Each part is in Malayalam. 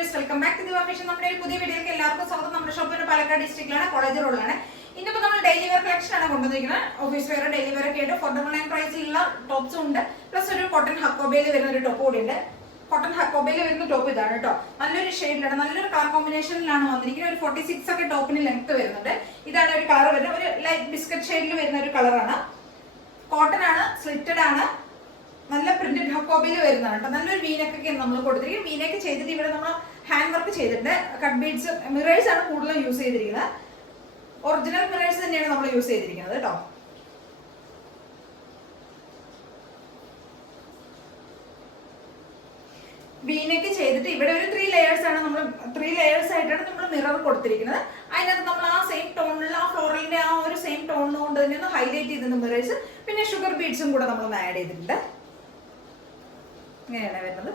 viewers, welcome back to the Fashion. നമ്മുടെ ഒരു പുതിയ വീഡിയോയിലേക്ക് എല്ലാവർക്കും സ്വാഗതം. നമ്മുടെ ഷോപ്പ് പാലക്കാട് ഡിസ്ട്രിക്റ്റിലാണ്, കോളേജ് റോഡിലാണ്. ഇന്നിപ്പോൾ നമ്മൾ ഡെയിലി വെയർ കളക്ഷൻ ആണ് കൊണ്ടുവന്നിരിക്കുന്നത്. ഓഫീസ് വെയർ, ഡെയിലി വെയർ ഒക്കെ ആയിട്ട് 499 പ്രൈസിലുള്ള ടോപ്സും ഉണ്ട്, പ്ലസ് ഒരു കോട്ടൺ ഹക്കോബയിൽ വരുന്ന ഒരു ടോപ്പ് കൂടി ഉണ്ട്. കോട്ടൺ ഹക്കോബയിൽ വരുന്ന ടോപ്പ് ഇതാണ് കേട്ടോ. നല്ലൊരു ഷെയ്ഡിലാണ്, നല്ലൊരു കളർ കോമ്പിനേഷനിലാണ് വന്നിരിക്കുന്നത്. ഒരു 46 ഒക്കെ ടോപ്പിന് ലെങ്ത് വരുന്നുണ്ട്. ഇതാണ് ഒരു കളർ വരുന്നത്, ഒരു ലൈറ്റ് ബിസ്ക്കറ്റ് ഷെയ്ഡിൽ വരുന്ന ഒരു കളറാണ്. കോട്ടൺ ആണ്, സ്ലിറ്റഡ് ആണ്, നല്ല പ്രിന്റഡ് ഹക്കോബയിൽ വരുന്നതാണ് കേട്ടോ. നല്ലൊരു വീനക്കൊക്കെയാണ് നമ്മൾ കൊടുത്തിരിക്കുന്നത്. വീനൊക്കെ ചെയ്തിട്ട് ഇവിടെ നമ്മൾ ഹാൻഡ് വർക്ക് ചെയ്തിട്ടുണ്ട്. കട്ട് ബീഡ്സ്, മിറേഴ്സ് ആണ് കൂടുതലും യൂസ് ചെയ്തിരിക്കുന്നത്. ഒറിജിനൽ മിറേഴ്സ് തന്നെയാണ് നമ്മൾ യൂസ് ചെയ്തിരിക്കുന്നത് കേട്ടോ. വീനൊക്കെ ചെയ്തിട്ട് ഇവിടെ ഒരു 3 ലെയേഴ്സ് ആണ്, നമ്മൾ 3 ലെയേഴ്സ് ആയിട്ടാണ് നമ്മൾ മിറർ കൊടുത്തിരിക്കുന്നത്. അതിനകത്ത് നമ്മൾ ആ സെയിം ടോണിലുള്ള ആ ഫ്ലോറലിന്റെ ആ ഒരു സെയിം ടോണിന് കൊണ്ട് തന്നെ ഒന്ന് ഹൈലൈറ്റ് ചെയ്തിട്ടുണ്ട് മിറേഴ്സ്. പിന്നെ ഷുഗർ ബീഡ്സും കൂടെ നമ്മൾ ആഡ് ചെയ്തിട്ടുണ്ട്. ഇങ്ങനെയാണ് വരുന്നത്.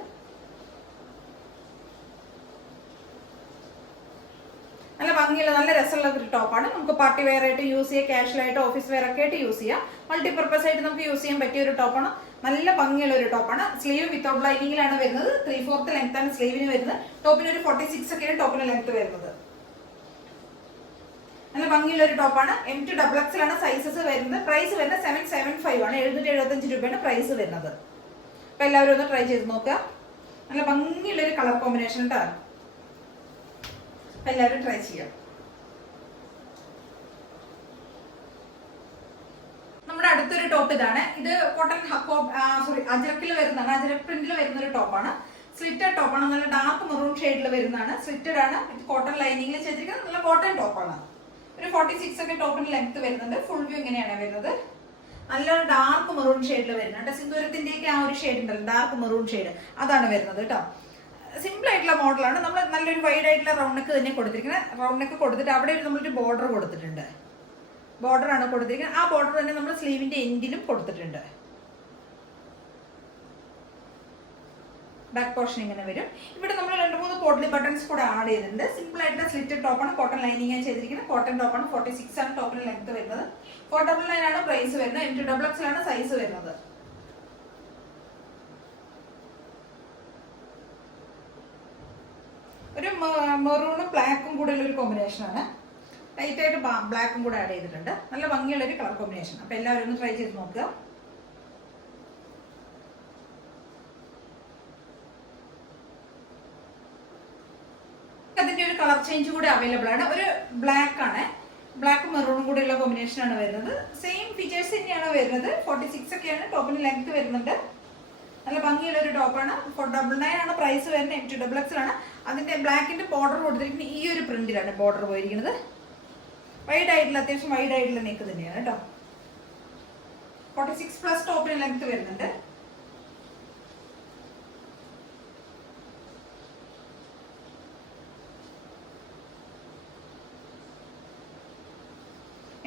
നല്ല ഭംഗിയുള്ള, നല്ല രസമുള്ള ഒരു ടോപ്പാണ്. നമുക്ക് പാർട്ടി വെയർ ആയിട്ട് യൂസ് ചെയ്യാം, കാഷ്വൽ ആയിട്ട് ഓഫീസ് വെയർ ഒക്കെ ആയിട്ട് യൂസ് ചെയ്യാം. മൾട്ടിപർപ്പസ് ആയിട്ട് നമുക്ക് യൂസ് ചെയ്യാൻ പറ്റിയ ഒരു ടോപ്പാണ്. നല്ല ഭംഗിയുള്ള ഒരു ടോപ്പാണ്. സ്ലീവ് വിത്തൗട്ട് ലൈനിങ്ങിലാണ് വരുന്നത്. 3/4 ലെങ്ത് ആണ് സ്ലീവിന് വരുന്നത്. ടോപ്പിന് ഒരു 46 ഒക്കെയാണ് ടോപ്പിന് ലെങ്ത് വരുന്നത്. നല്ല ഭംഗിയുള്ള ഒരു ടോപ്പാണ്. M2XX ആണ് സൈസസ് വരുന്നത്. പ്രൈസ് വരുന്നത് 775 ആണ്. 775 രൂപയാണ് പ്രൈസ് വരുന്നത്. അപ്പൊ എല്ലാവരും ഒന്ന് ട്രൈ ചെയ്ത് നോക്കുക. നല്ല ഭംഗിയുള്ള ഒരു കളർ കോമ്പിനേഷൻ കേട്ടോ. എല്ലാവരും ട്രൈ ചെയ്യാം. നമ്മുടെ അടുത്തൊരു ടോപ്പ് ഇതാണ്. ഇത് കോട്ടൺ അജറക്കിൽ വരുന്നതാണ്, അജറക് പ്രിന്റിൽ വരുന്ന ഒരു ടോപ്പാണ്. സ്ലിറ്റഡ് ടോപ്പാണ്. നല്ല ഡാർക്ക് മെറൂൺ ഷെയ്ഡിൽ വരുന്നതാണ്. സ്ലിറ്റഡ് ആണ്, കോട്ടൺ ലൈനിങ്ങിൽ ചെയ്തിരിക്കുന്നത്. നല്ല കോട്ടൺ ടോപ്പാണ്. ഒരു 46 ഒക്കെ ടോപ്പിന് ലെങ്ത് വരുന്നുണ്ട്. ഫുൾ വ്യൂ ഇങ്ങനെയാണ് വരുന്നത്. നല്ലൊരു ഡാർക്ക് മെറൂൺ ഷെയ്ഡിൽ വരുന്നുണ്ട്. സിന്ദൂരത്തിന്റെയൊക്കെ ആ ഒരു ഷെയ്ഡ് ഉണ്ടല്ലോ, ഡാർക്ക് മെറൂൺ ഷെയ്ഡ്, അതാണ് വരുന്നത് കേട്ടോ. സിമ്പിൾ ആയിട്ടുള്ള മോഡലാണ്. നമ്മൾ നല്ലൊരു വൈഡ് ആയിട്ടുള്ള റൗണ്ട് നെക്ക് തന്നെ കൊടുത്തിരിക്കുന്നത്. റൗണ്ട് നെക്ക് കൊടുത്തിട്ട് അവിടെ നമ്മളൊരു ബോർഡർ കൊടുത്തിട്ടുണ്ട്. ബോർഡർ ആണ് കൊടുത്തിരിക്കുന്നത്. ആ ബോർഡർ തന്നെ നമ്മൾ സ്ലീവിന്റെ എൻഡിലും കൊടുത്തിട്ടുണ്ട്. ബാക്ക് പോർഷൻ ഇങ്ങനെ വരും. ഇവിടെ നമ്മൾ 2-3 പോട്ട്ലി ബട്ടൺസ് കൂടെ ആഡ് ചെയ്തിട്ടുണ്ട്. സിമ്പിൾ ആയിട്ടുള്ള സ്ലിറ്റഡ് ടോപ്പാണ്. കോട്ടൺ ലൈനിങ് ചെയ്തിരിക്കുന്നത്. കോട്ടൺ ടോപ്പാണ്. 46 ആണ് ടോപ്പിന് ലെങ്ത് വരുന്നത്. 499 ആണ് പ്രൈസ് വരുന്നത്. M2XX ആണ് സൈസ് വരുന്നത്. ഒരു മെറൂണും ബ്ലാക്കും കൂടെ ഉള്ള ഒരു കോമ്പിനേഷൻ ആണ്. ലൈറ്റ് ആയിട്ട് ബ്ലാക്കും കൂടെ ആഡ് ചെയ്തിട്ടുണ്ട്. നല്ല ഭംഗിയുള്ള ഒരു കളർ കോമ്പിനേഷൻ. അപ്പൊ എല്ലാവരും ഒന്ന് ട്രൈ ചെയ്ത് നോക്കുക. അതിന്റെ ഒരു കളർ ചേഞ്ച് കൂടെ അവൈലബിൾ ആണ്. ഒരു ബ്ലാക്ക് ആണ്, ബ്ലാക്ക് മെറൂണും കൂടെ ഉള്ള കോമ്പിനേഷൻ ആണ് വരുന്നത്. സെയിം ഫീച്ചേഴ്സ് തന്നെയാണ് വരുന്നത്. 46 ഒക്കെയാണ് ടോപ്പിന് ലെങ്ത് വരുന്നുണ്ട്. നല്ല ഭംഗിയുള്ള ഒരു ടോപ്പാണ്. 499 ആണ് പ്രൈസ് വരുന്നത്. M2XX ആണ്. അതിന്റെ ബ്ലാക്കിന്റെ ബോർഡർ കൊടുത്തിരിക്കുന്നത് ഈ ഒരു പ്രിന്റിലാണ് ബോർഡർ പോയിരിക്കുന്നത്. വൈഡ് ആയിട്ടുള്ള, അത്യാവശ്യം വൈഡ് ആയിട്ടുള്ള നെക്ക് തന്നെയാണ് കേട്ടോ. 46+ ടോപ്പിന് ലെങ്ത് വരുന്നുണ്ട്.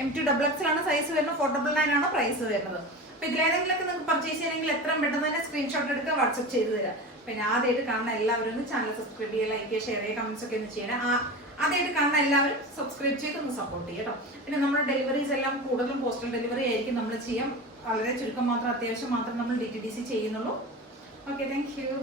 M2XX ആണ് സൈസ് വരുന്നത്. 499 ആണ് പ്രൈസ് വരുന്നത്. അപ്പൊ ഇതിലേതെങ്കിലൊക്കെ നിങ്ങൾക്ക് പർച്ചേസ് ചെയ്യണമെങ്കിൽ എത്രയും പെട്ടെന്ന് തന്നെ സ്ക്രീൻഷോട്ട് എടുക്കുക, വാട്സ്ആപ്പ് ചെയ്ത് തരാം. പിന്നെ ആദ്യമായിട്ട് കാണുന്ന എല്ലാവരും ഒന്ന് ചാനൽ സബ്സ്ക്രൈബ് ചെയ്യുക, ലൈക്ക് ചെയ്യുക, ഷെയർ ചെയ്യുക, കമന്റ്സ് ഒക്കെ ഒന്ന് ചെയ്യണം. ആദ്യമായിട്ട് കാണുന്ന എല്ലാവരും സബ്സ്ക്രൈബ് ചെയ്ത് ഒന്ന് സപ്പോർട്ട് ചെയ്യുക കേട്ടോ. പിന്നെ നമ്മുടെ ഡെലിവറീസ് എല്ലാം കൂടുതലും പോസ്റ്റൽ ഡെലിവറി ആയിരിക്കും നമ്മൾ ചെയ്യാം. വളരെ ചുരുക്കം മാത്രം, അത്യാവശ്യം മാത്രം നമ്മൾ DTDC ചെയ്യുന്നുള്ളൂ. Okay, thank you.